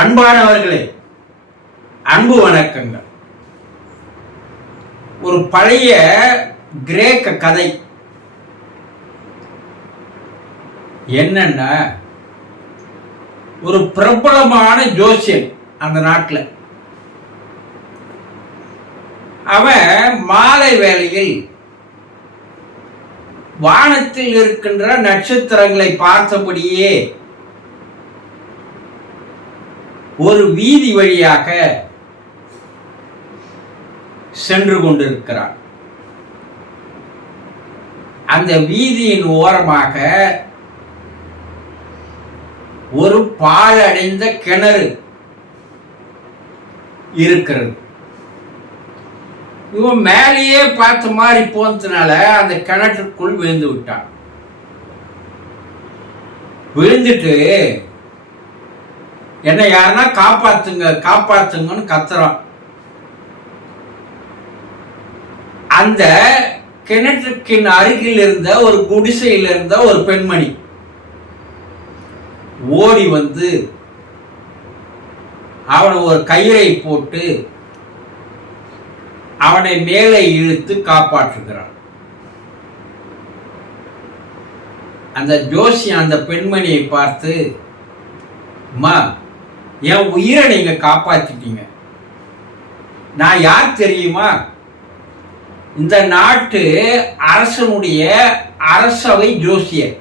அன்பானவர்களே, அன்பு வணக்கங்கள். ஒரு பழைய கிரேக்க கதை என்னன்னா, ஒரு பிரபலமான ஜோசியன் அந்த நாட்டில், அவன் மாலை வேளையில் வானத்தில் இருக்கின்ற நட்சத்திரங்களை பார்த்தபடியே ஒரு வீதி வழியாக சென்று கொண்டிருக்கிறான். அந்த வீதியின் ஓரமாக ஒரு பாழடைந்த கிணறு இருக்கிறது. இவன் மேலேயே பார்த்த மாதிரி போனதுனால அந்த கிணற்றுக்குள் விழுந்து விட்டான். விழுந்துட்டு என்ன யாருன்னா காப்பாத்துங்க காப்பாத்துங்கன்னு கத்துறான். அந்த கிணற்றுக்கின் அருகில் இருந்த ஒரு குடிசையில் இருந்த ஒரு பெண்மணி ஓடி வந்து அவனை ஒரு கயிறை போட்டு அவனை மேலே இழுத்து காப்பாற்றுகிறான். அந்த ஜோசியன் அந்த பெண்மணியை பார்த்து, அம்மா, என் உயிரை நீங்க காப்பாற்றிட்டீங்க. நான் யார் தெரியுமா? இந்த நாட்டு அரசனுடைய அரசவை ஜோசியர்.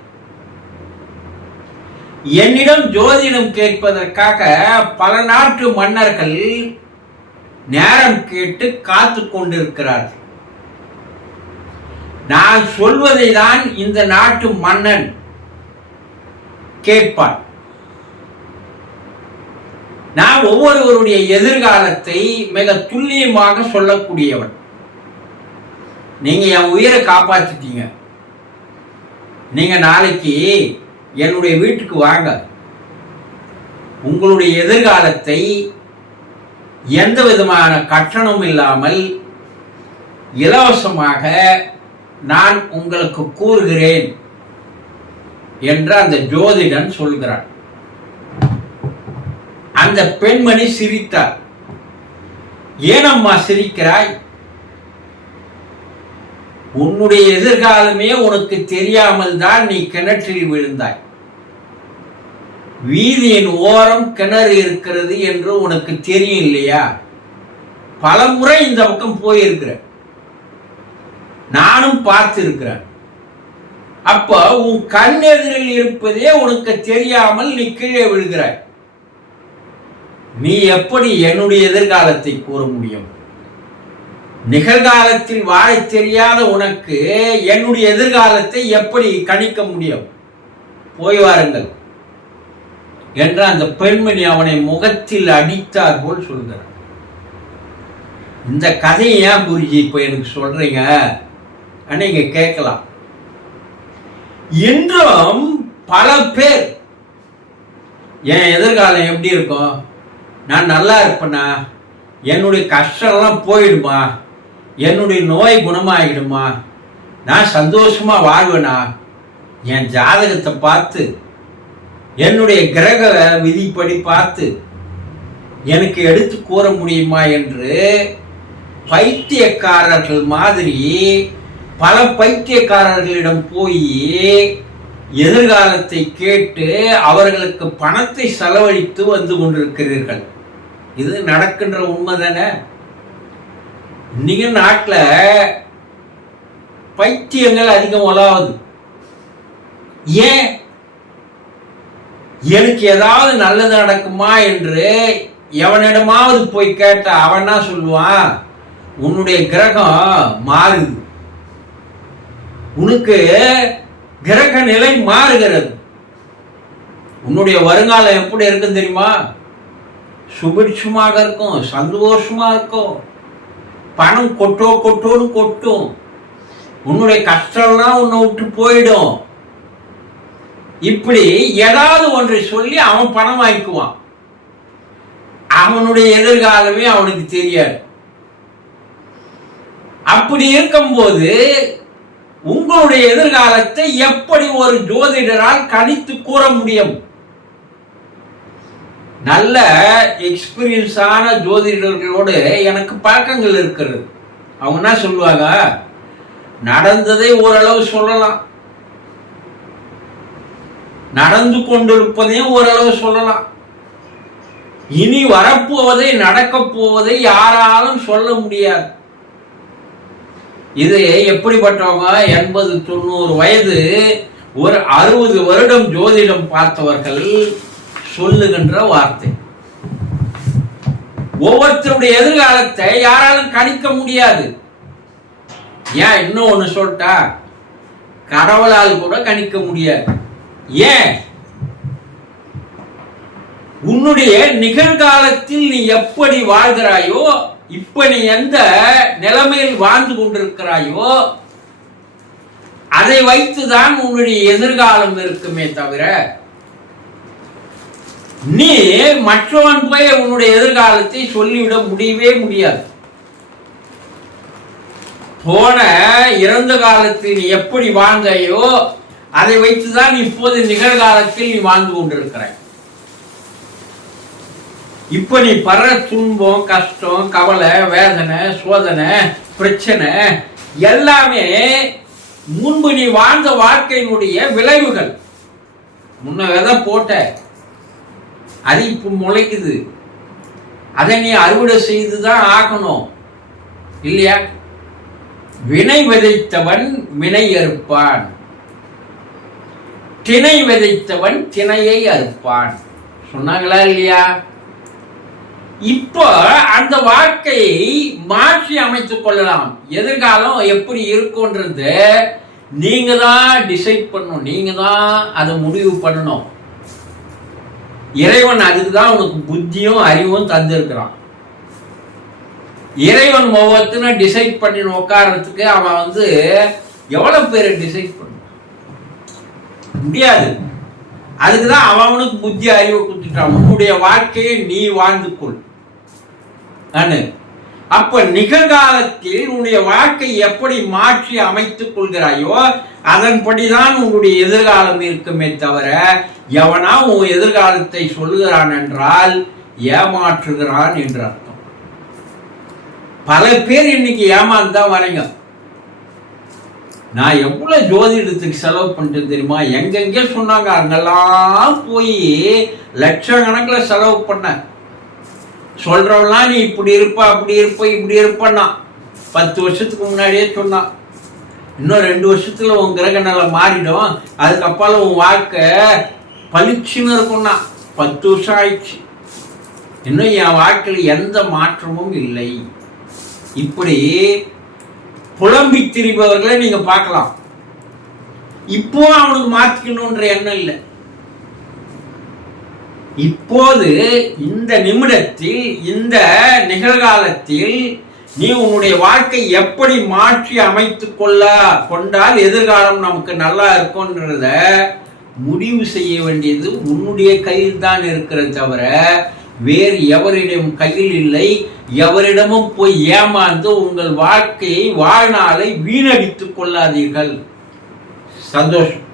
என்னிடம் ஜோதிடம் கேட்பதற்காக பல நாட்டு மன்னர்கள் நேரம் கேட்டு காத்து கொண்டிருக்கிறார்கள். நான் சொல்வதை தான் இந்த நாட்டு மன்னன் கேட்பான். நான் ஒவ்வொருவருடைய எதிர்காலத்தை மிக துல்லியமாக சொல்லக்கூடியவன். நீங்க என் உயிரை காப்பாற்றிட்டீங்க. நீங்க நாளைக்கு என்னுடைய வீட்டுக்கு வாங்க. உங்களுடைய எதிர்காலத்தை எந்த விதமான கட்டணம் இல்லாமல் இலவசமாக நான் உங்களுக்கு கூறுகிறேன் என்று அந்த ஜோதிடன் சொல்கிறான். அந்த பெண்மணி சிரித்தார். ஏனம்மா சிரிக்கிறாய்? உன்னுடைய எதிர்காலமே உனக்கு தெரியாமல் தான் நீ கிணற்றில் விழுந்தாய். வீதியின் ஓரம் கிணறு இருக்கிறது என்று உனக்கு தெரியும் இல்லையா? பல முறை இந்த பக்கம் போயிருக்கிற, நானும் பார்த்திருக்கிறேன். அப்ப உன் கண் எதிரில் இருப்பதே உனக்கு தெரியாமல் நீ கீழே விழுகிறாய். நீ எப்படி என்னுடைய எதிர்காலத்தை கூற முடியும்? நிகழ்காலத்தில் வாழ தெரியாத உனக்கு என்னுடைய எதிர்காலத்தை எப்படி கணிக்க முடியும்? போய் வாருங்கள் என்று அந்த பெண்மணி அவனை முகத்தில் அடித்தார் போல் சொல்கிறார். இந்த கதையை ஏன் குருஜி இப்ப எனக்கு சொல்றீங்க நீங்க கேட்கலாம். இன்றும் பல பேர் என் எதிர்காலம் எப்படி இருக்கும், நான் நல்லா இருப்பேனா, என்னுடைய கஷ்டம்லாம் போயிடுமா, என்னுடைய நோய் குணமாகிடுமா, நான் சந்தோஷமா வாழ்வேனா, என் ஜாதகத்தை பார்த்து என்னுடைய கிரக விதிப்படி பார்த்து எனக்கு எடுத்து கூற முடியுமா என்று பைத்தியக்காரர்கள் மாதிரி பல பைத்தியக்காரர்களிடம் போய் எதிர்காலத்தை கேட்டு அவர்களுக்கு பணத்தை செலவழித்து வந்து கொண்டிருக்கிறீர்கள். இது நடக்கின்ற உண்மை தானே? இன்னைக்கு நாட்டில் பைத்தியங்கள் அதிகம் உலாவது. ஏன்? எனக்கு ஏதாவது நல்லது நடக்குமா என்று எவனிடமாவது போய் கேட்ட அவன் தான் சொல்லுவான், உன்னுடைய கிரகம் மாறுது, உனக்கு கிரக நிலை மாறுகிறது, உன்னுடைய வருங்காலம் எப்படி இருக்குன்னு தெரியுமா? சுபிட்சமாக இருக்கும், சந்தோஷமா இருக்கும், பணம் கொட்டோன்னு கொட்டும், உன்னுடைய கஷ்டம்லாம் உன்னை விட்டு போயிடும். இப்படி ஏதாவது ஒன்றை சொல்லி அவன் பணம் வாங்கிக்குவான். அவனுடைய எதிர்காலமே அவனுக்கு தெரியாது. அப்படி இருக்கும்போது உங்களுடைய எதிர்காலத்தை எப்படி ஒரு ஜோதிடரால் கணித்து கூற முடியும்? நல்ல எக்ஸ்பீரியன்ஸான ஜோதிடர்களோடு எனக்கு பழக்கங்கள் இருக்கிறது. அவங்க என்ன சொல்லுவாங்க, நடந்ததை ஓரளவு சொல்லலாம், நடந்து கொண்டிருப்பதையும் ஓரளவு சொல்லலாம், இனி வரப்போவதை நடக்கப் போவதை யாராலும் சொல்ல முடியாது. இது எப்படிப்பட்டவங்க, 80-90 வயது ஒரு 60 வருடம் ஜோதிடம் பார்த்தவர்கள் சொல்லுகின்ற வார்த்தை. ஒவ்வொருத்தருடைய எதிர்காலத்தை யாராலும் கணிக்க முடியாது. ஏன் இன்னும் ஒண்ணு சொல்லிட்டா, கடவுளால் கூட கணிக்க முடியாது. ஏன்? உன்னுடைய நிகழ்காலத்தில் நீ எப்படி வாழ்கிறாயோ, இப்ப நீ எந்த நிலைமையில் வாழ்ந்து கொண்டிருக்கிறாயோ அதை வைத்துதான் உன்னுடைய எதிர்காலம் இருக்குமே தவிர, நீ மற்றவன் போய் உன்னுடைய எதிர்காலத்தை சொல்லிவிட முடியவே முடியாது. போன இறந்த காலத்தில் நீ எப்படி வாழ்ந்தையோ அதை வைத்துதான் இப்போது நிகழ்காலத்தில் நீ வாழ்ந்து கொண்டிருக்கிறாய். இப்ப நீ படுற துன்பம், கஷ்டம், கவலை, வேதனை, சோதனை, பிரச்சனை எல்லாமே முன்பு நீ வாழ்ந்த வாழ்க்கையினுடைய விளைவுகள். முன்ன விதை போட்ட, அது இப்ப முளைக்குது, அதை நீ அறுவடை செய்துதான் ஆகணும் இல்லையா? வினை விதைத்தவன் வினை அறுப்பான், திணை விதைத்தவன் திணையை அறுப்பான் சொன்னாங்களா இல்லையா? இப்போ அந்த வாழ்க்கையை மாற்றி அமைத்துக் கொள்ளலாம். எதிர்காலம் எப்படி இருக்கும்ன்றது நீங்க தான் டிசைட் பண்ணணும், நீங்க தான் அதை முடிவு பண்ணணும். இறைவன் அதுக்கு தான் உனக்கு புத்தியும் அறிவும் தந்திருக்கிறான். இறைவன் ஒவ்வொருத்தரும் டிசைட் பண்ணி உட்கார்றதுக்கு அவன் எவ்வளவு பேரை டிசைட் பண்ண முடியாது. அதுக்குதான் அவனுக்கு புத்தி அறிவை கொடுத்துட்டான். உன்னுடைய வாழ்க்கையை நீ வாழ்ந்து கொள். அப்ப நிகழ்காலத்தில் உன்னுடைய வாழ்க்கை எப்படி மாற்றி அமைத்துக் கொள்கிறாயோ அதன்படிதான் உன்னுடைய எதிர்காலம் இருக்குமே தவிர, எவனா உன் எதிர்காலத்தை சொல்லுகிறான் என்றால் ஏமாற்றுகிறான் என்ற அர்த்தம். பல பேர் இன்னைக்கு ஏமாந்தான் வரீங்க. நான் எவ்வளவு ஜோதிடத்துக்கு செலவு பண்ணிட்டு தெரியுமா? எங்கெங்க சொன்னாங்க அங்கெல்லாம் போய் லட்சக்கணக்கில் செலவு பண்ண. சொல்றவெல்லாம் நீ இப்படி இருப்ப, அப்படி இருப்ப, இப்படி இருப்பன்னா 10 வருஷத்துக்கு முன்னாடியே சொன்னான். இன்னும் 2 வருஷத்துல உன் கிரக நிலை மாறிடும், அதுக்கப்பால உன் வாழ்க்கை பளிச்சுன்னு இருக்கும்னா. 10 வருஷம் ஆயிடுச்சு, இன்னும் என் வாழ்க்கையில் எந்த மாற்றமும் இல்லை. இப்படி புலம்பி திரிபவர்களை நீங்க பார்க்கலாம். இப்போ அவனுக்கு மாற்றிக்கணும்ன்ற எண்ணம் இல்லை. இப்போது இந்த நிமிடத்தில், இந்த நிகழ்காலத்தில் நீ உன்னுடைய வாழ்க்கை எப்படி மாற்றி அமைத்துக் கொண்டால் எதிர்காலம் நமக்கு நல்லா இருக்கும்ன்றத முடிவு செய்ய வேண்டியது உன்னுடைய கையில் தான் இருக்கிறது தவிர வேறு எவரிடம் கையில் இல்லை. எவரிடமும் போய் ஏமாந்து உங்கள் வாழ்க்கையை, வாழ்நாளை வீணடித்துக் கொள்ளாதீர்கள். சந்தோஷம்.